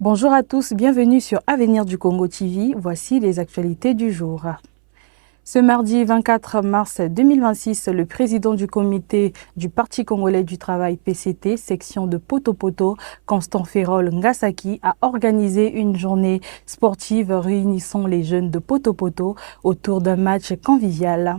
Bonjour à tous, bienvenue sur Avenir du Congo TV. Voici les actualités du jour. Ce mardi 24 mars 2026, le président du comité du Parti congolais du travail PCT, section de Poto-Poto, Constant Ferrol Ngasaki, a organisé une journée sportive réunissant les jeunes de Poto-Poto autour d'un match convivial.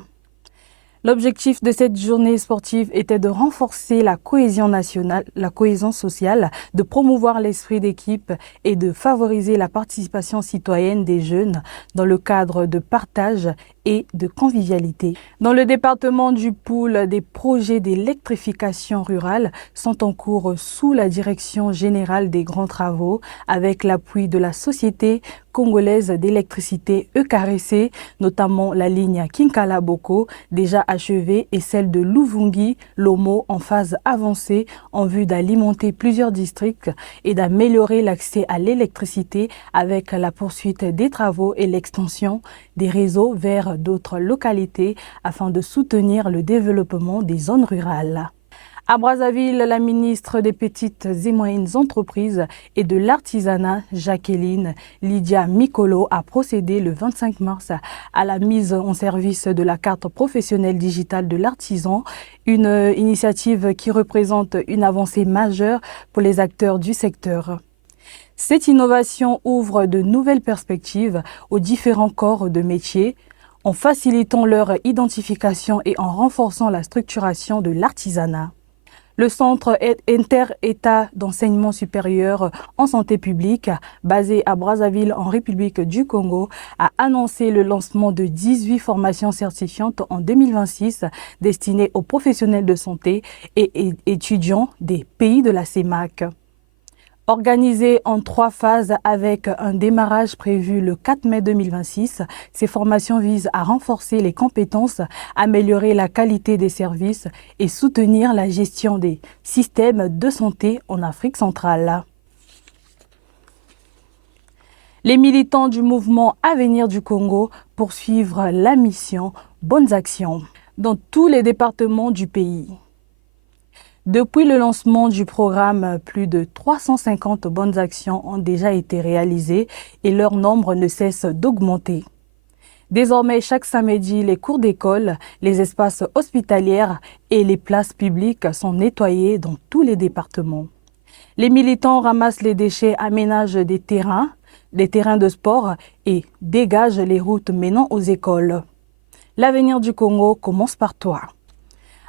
L'objectif de cette journée sportive était de renforcer la cohésion nationale, la cohésion sociale, de promouvoir l'esprit d'équipe et de favoriser la participation citoyenne des jeunes dans le cadre de partage et de convivialité. Dans le département du Poul, des projets d'électrification rurale sont en cours sous la direction générale des grands travaux avec l'appui de la Société congolaise d'électricité ECAREC, notamment la ligne Kinkala-Boko, déjà achevée, et celle de Luvungi-Lomo en phase avancée en vue d'alimenter plusieurs districts et d'améliorer l'accès à l'électricité avec la poursuite des travaux et l'extension des réseaux vers d'autres localités afin de soutenir le développement des zones rurales. À Brazzaville, la ministre des Petites et Moyennes Entreprises et de l'Artisanat, Jacqueline Lydia Mikolo, a procédé le 25 mars à la mise en service de la carte professionnelle digitale de l'artisan, une initiative qui représente une avancée majeure pour les acteurs du secteur. Cette innovation ouvre de nouvelles perspectives aux différents corps de métiers, en facilitant leur identification et en renforçant la structuration de l'artisanat. Le Centre inter-État d'enseignement supérieur en santé publique, basé à Brazzaville en République du Congo, a annoncé le lancement de 18 formations certifiantes en 2026 destinées aux professionnels de santé et étudiants des pays de la CEMAC. Organisées en 3 phases avec un démarrage prévu le 4 mai 2026, ces formations visent à renforcer les compétences, améliorer la qualité des services et soutenir la gestion des systèmes de santé en Afrique centrale. Les militants du mouvement Avenir du Congo poursuivent la mission Bonnes Actions dans tous les départements du pays. Depuis le lancement du programme, plus de 350 bonnes actions ont déjà été réalisées et leur nombre ne cesse d'augmenter. Désormais, chaque samedi, les cours d'école, les espaces hospitaliers et les places publiques sont nettoyés dans tous les départements. Les militants ramassent les déchets, aménagent des terrains de sport et dégagent les routes menant aux écoles. L'avenir du Congo commence par toi.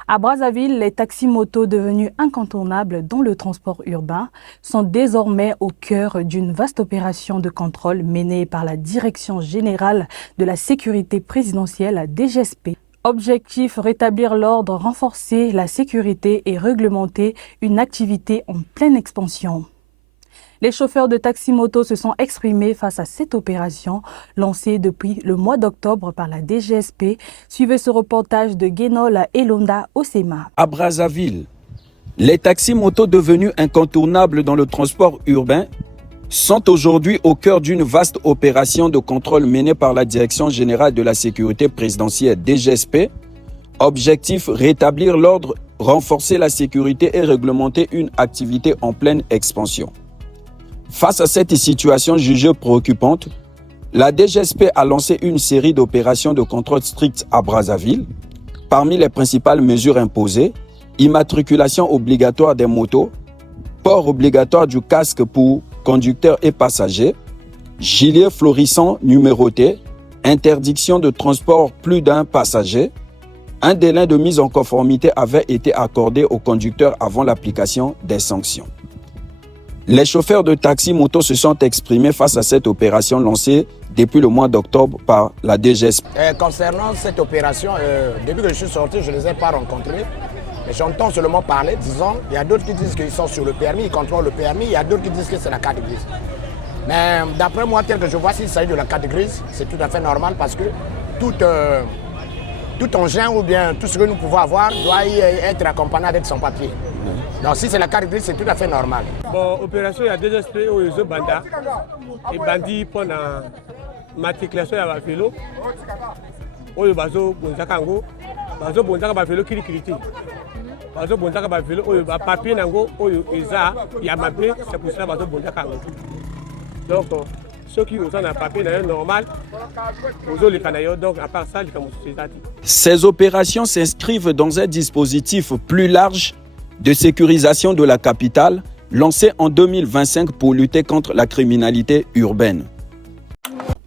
À Brazzaville, les taxis-motos devenus incontournables dans le transport urbain sont désormais au cœur d'une vaste opération de contrôle menée par la Direction générale de la sécurité présidentielle DGSP. Objectif, rétablir l'ordre, renforcer la sécurité et réglementer une activité en pleine expansion. Les chauffeurs de taxi-moto se sont exprimés face à cette opération lancée depuis le mois d'octobre par la DGSP. Suivez ce reportage de Guénol Elonda Osema. À Brazzaville, les taxis-motos devenus incontournables dans le transport urbain sont aujourd'hui au cœur d'une vaste opération de contrôle menée par la Direction générale de la sécurité présidentielle DGSP. Objectif, rétablir l'ordre, renforcer la sécurité et réglementer une activité en pleine expansion. Face à cette situation jugée préoccupante, la DGSP a lancé une série d'opérations de contrôle strict à Brazzaville. Parmi les principales mesures imposées, immatriculation obligatoire des motos, port obligatoire du casque pour conducteurs et passagers, gilet florissant numéroté, interdiction de transport plus d'un passager. Un délai de mise en conformité avait été accordé aux conducteurs avant l'application des sanctions. Les chauffeurs de taxi-moto se sont exprimés face à cette opération lancée depuis le mois d'octobre par la DGSP. Concernant cette opération, depuis que je suis sorti, je ne les ai pas rencontrés. Mais j'entends seulement parler, disons, il y a d'autres qui disent qu'ils sont sur le permis, ils contrôlent le permis, il y a d'autres qui disent que c'est la carte grise. Mais d'après moi, tel que je vois, s'il s'agit de la carte grise, c'est tout à fait normal parce que tout engin ou bien tout ce que nous pouvons avoir doit y être accompagné avec son papier. Donc si c'est la carte grise, c'est tout à fait normal. Bon, opération, il y a deux aspects où ils ont banda. Et bandit pour la matriculation à la vélo. Où ils ont bonzakango. bazo bonzaka ba vélo kili kiliti bazo bonzaka ba vélo oyo ba papier nango oyo eza ya mabe c'est pour ça bazo bonzaka donc ceux qui ont un papier normal donc à part ça ces opérations s'inscrivent dans un dispositif plus large de sécurisation de la capitale lancé en 2025 pour lutter contre la criminalité urbaine.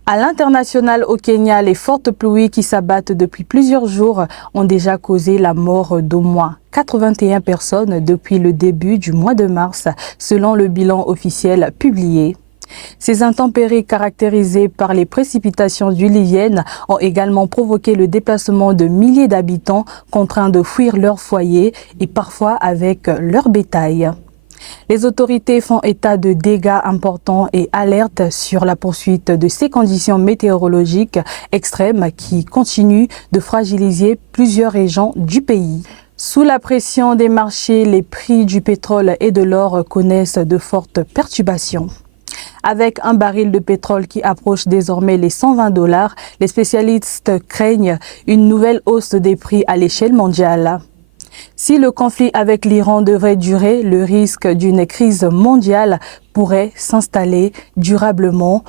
À l'international au Kenya, les fortes pluies qui s'abattent depuis plusieurs jours ont déjà causé la mort d'au moins 81 personnes depuis le début du mois de mars, selon le bilan officiel publié. Ces intempéries caractérisées par les précipitations diluviennes ont également provoqué le déplacement de milliers d'habitants contraints de fuir leur foyer et parfois avec leur bétail. Les autorités font état de dégâts importants et alertent sur la poursuite de ces conditions météorologiques extrêmes qui continuent de fragiliser plusieurs régions du pays. Sous la pression des marchés, les prix du pétrole et de l'or connaissent de fortes perturbations. Avec un baril de pétrole qui approche désormais les $120, les spécialistes craignent une nouvelle hausse des prix à l'échelle mondiale. Si le conflit avec l'Iran devrait durer, le risque d'une crise mondiale pourrait s'installer durablement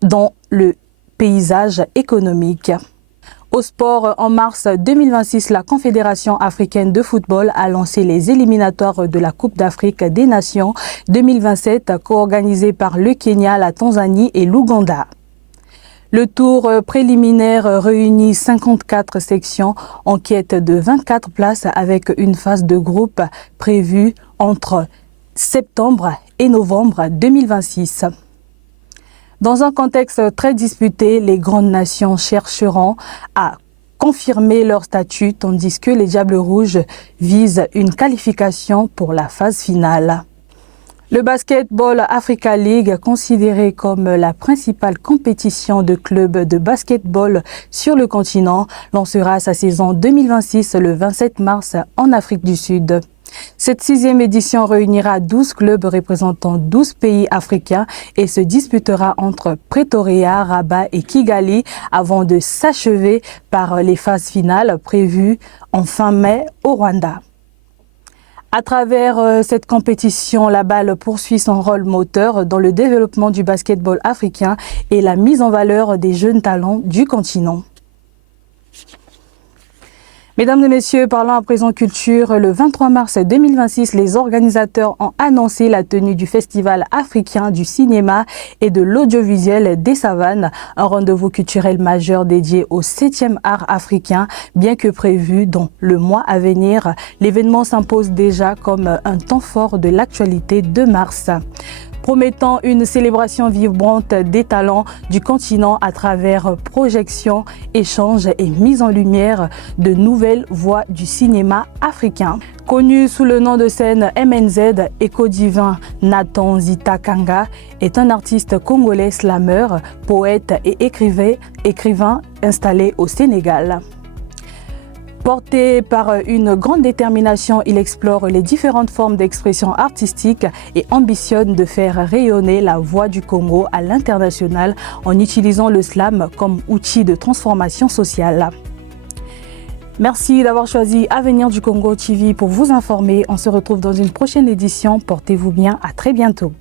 dans le paysage économique. Au sport, en mars 2026, la Confédération africaine de football a lancé les éliminatoires de la Coupe d'Afrique des Nations 2027, co-organisée par le Kenya, la Tanzanie et l'Ouganda. Le tour préliminaire réunit 54 sections en quête de 24 places avec une phase de groupe prévue entre septembre et novembre 2026. Dans un contexte très disputé, les grandes nations chercheront à confirmer leur statut tandis que les Diables Rouges visent une qualification pour la phase finale. Le Basketball Africa League, considéré comme la principale compétition de clubs de basketball sur le continent, lancera sa saison 2026 le 27 mars en Afrique du Sud. Cette 6e édition réunira 12 clubs représentant 12 pays africains et se disputera entre Pretoria, Rabat et Kigali avant de s'achever par les phases finales prévues en fin mai au Rwanda. À travers cette compétition, la balle poursuit son rôle moteur dans le développement du basketball africain et la mise en valeur des jeunes talents du continent. Mesdames et messieurs, parlons à présent culture. Le 23 mars 2026, les organisateurs ont annoncé la tenue du Festival africain du cinéma et de l'audiovisuel des savanes, un rendez-vous culturel majeur dédié au 7e art africain. Bien que prévu dans le mois à venir, l'événement s'impose déjà comme un temps fort de l'actualité de mars, promettant une célébration vibrante des talents du continent à travers projections, échanges et mise en lumière de nouvelles voix du cinéma africain. Connu sous le nom de scène MNZ, Echo Divin Nathan Zita Kanga est un artiste congolais slameur, poète et écrivain installé au Sénégal. Porté par une grande détermination, il explore les différentes formes d'expression artistique et ambitionne de faire rayonner la voix du Congo à l'international en utilisant le slam comme outil de transformation sociale. Merci d'avoir choisi Avenir du Congo TV pour vous informer. On se retrouve dans une prochaine édition. Portez-vous bien, à très bientôt.